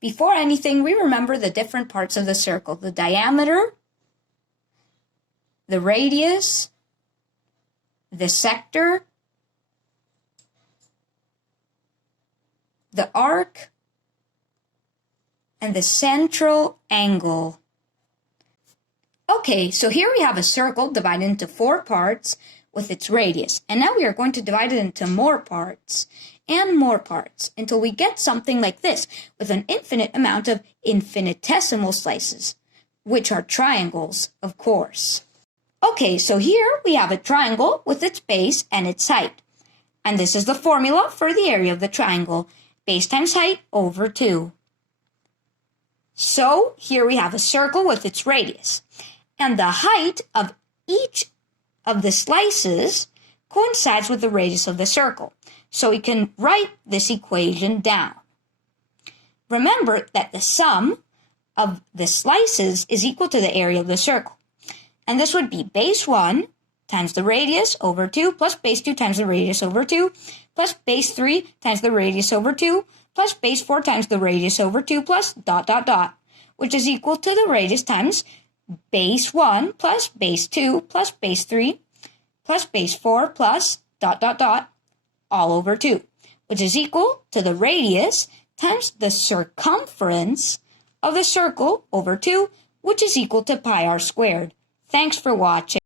Before anything, we remember the different parts of the circle: the diameter, the radius, the sector, the arc, and the central angle. Okay, so here we have a circle divided into 4 parts with its radius. And now we are going to divide it into more parts and more parts until we get something like this with an infinite amount of infinitesimal slices, which are triangles, of course. Okay, so here we have a triangle with its base and its height. And this is the formula for the area of the triangle: base times height over 2. So here we have a circle with its radius. And the height of each of the slices coincides with the radius of the circle. So we can write this equation down. Remember that the sum of the slices is equal to the area of the circle. And this would be base 1 times the radius over 2 plus base 2 times the radius over 2 plus base 3 times the radius over 2 plus base 4 times the radius over 2 plus ... which is equal to the radius times base 1 plus base 2 plus base 3 plus base 4 plus ... all over 2, which is equal to the radius times the circumference of the circle over 2, which is equal to pi r squared. Thanks for watching.